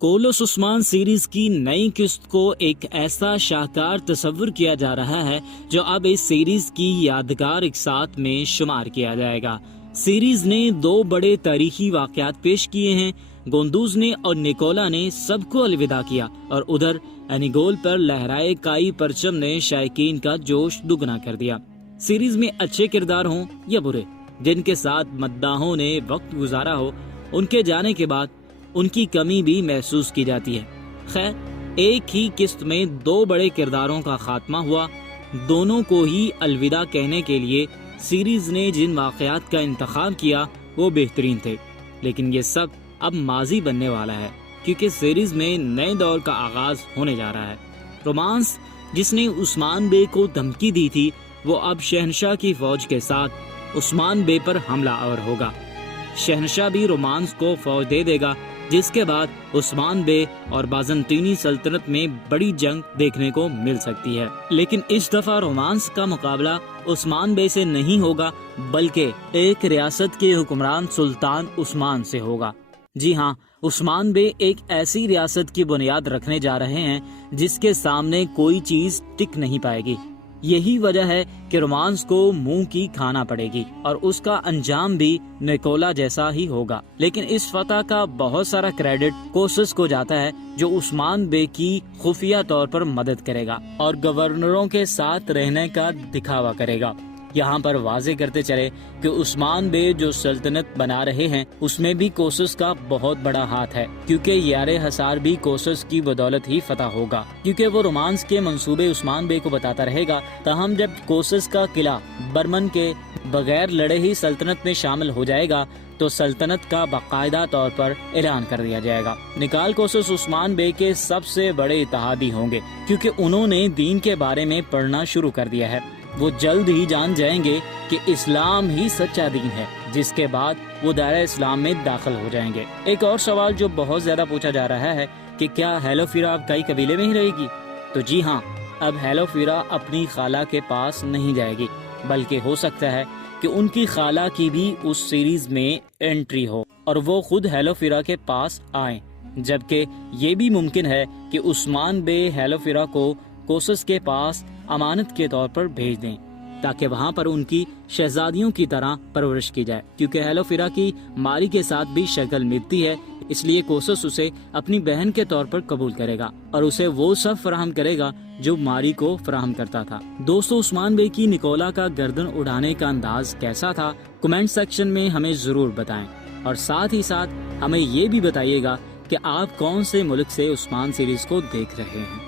کولوس عثمان series کی نئی قسط کو ایک ایسا شاہکار تصور کیا جا رہا ہے جو اب اس سیریز کی یادگار اقساط میں شمار کیا جائے گا۔ سیریز نے 2 بڑے تاریخی واقعات پیش کیے ہیں۔ گوندوز نے اور نیکولا نے سب کو الوداع کیا، اور ادھر اینیگول پر لہرائے کائی پرچم نے شائقین کا جوش دگنا کر دیا۔ سیریز میں اچھے کردار ہوں یا برے، جن کے ساتھ مداحوں نے وقت گزارا ہو، ان کے جانے کے بعد ان کی کمی بھی محسوس کی جاتی ہے۔ خیر، ایک ہی قسط میں 2 بڑے کرداروں کا خاتمہ ہوا۔ دونوں کو ہی الوداع کہنے کے لیے سیریز نے جن واقعات کا انتخاب کیا وہ بہترین تھے، لیکن یہ سب اب ماضی بننے والا ہے، کیونکہ سیریز میں نئے دور کا آغاز ہونے جا رہا ہے۔ رومانس جس نے عثمان بے کو دھمکی دی تھی، وہ اب شہنشاہ کی فوج کے ساتھ عثمان بے پر حملہ آور ہوگا۔ شہنشاہ بھی رومانس کو فوج دے دے گا، جس کے بعد عثمان بے اور بازنطینی سلطنت میں بڑی جنگ دیکھنے کو مل سکتی ہے۔ لیکن اس دفعہ رومانس کا مقابلہ عثمان بے سے نہیں ہوگا، بلکہ ایک ریاست کے حکمران سلطان عثمان سے ہوگا۔ جی ہاں، عثمان بے ایک ایسی ریاست کی بنیاد رکھنے جا رہے ہیں جس کے سامنے کوئی چیز ٹک نہیں پائے گی۔ یہی وجہ ہے کہ رومانس کو منہ کی کھانا پڑے گی، اور اس کا انجام بھی نیکولا جیسا ہی ہوگا۔ لیکن اس فتح کا بہت سارا کریڈٹ کوسس کو جاتا ہے، جو عثمان بے کی خفیہ طور پر مدد کرے گا اور گورنروں کے ساتھ رہنے کا دکھاوا کرے گا۔ یہاں پر واضح کرتے چلے کہ عثمان بے جو سلطنت بنا رہے ہیں، اس میں بھی کوسس کا بہت بڑا ہاتھ ہے، کیونکہ یار حصار بھی کوسس کی بدولت ہی فتح ہوگا، کیونکہ وہ رومانس کے منصوبے عثمان بے کو بتاتا رہے گا۔ تاہم جب کوسس کا قلعہ برمن کے بغیر لڑے ہی سلطنت میں شامل ہو جائے گا تو سلطنت کا باقاعدہ طور پر اعلان کر دیا جائے گا۔ نکال کوسس عثمان بے کے سب سے بڑے اتحادی ہوں گے، کیونکہ انہوں نے دین کے بارے میں پڑھنا شروع کر دیا ہے۔ وہ جلد ہی جان جائیں گے کہ اسلام ہی سچا دین ہے، جس کے بعد وہ دائرہ اسلام میں داخل ہو جائیں گے۔ ایک اور سوال جو بہت زیادہ پوچھا جا رہا ہے کہ کیا ہیلوفیرا اب کئی قبیلے میں ہی رہے گی؟ تو جی ہاں، اب ہیلوفیرا اپنی خالہ کے پاس نہیں جائے گی، بلکہ ہو سکتا ہے کہ ان کی خالہ کی بھی اس سیریز میں انٹری ہو اور وہ خود ہیلوفیرا کے پاس آئیں، جبکہ یہ بھی ممکن ہے کہ عثمان بے ہیلوفیرا کو کوسس کے پاس امانت کے طور پر بھیج دیں، تاکہ وہاں پر ان کی شہزادیوں کی طرح پرورش کی جائے۔ کیونکہ ہیلوفیرا کی ماری کے ساتھ بھی شکل ملتی ہے، اس لیے کوسس اسے اپنی بہن کے طور پر قبول کرے گا اور اسے وہ سب فراہم کرے گا جو ماری کو فراہم کرتا تھا۔ دوستو، عثمان بے کی نیکولا کا گردن اڑانے کا انداز کیسا تھا؟ کمنٹ سیکشن میں ہمیں ضرور بتائیں، اور ساتھ ہی ساتھ ہمیں یہ بھی بتائیے گا کہ آپ کون سے ملک سے عثمان سیریز کو دیکھ رہے ہیں۔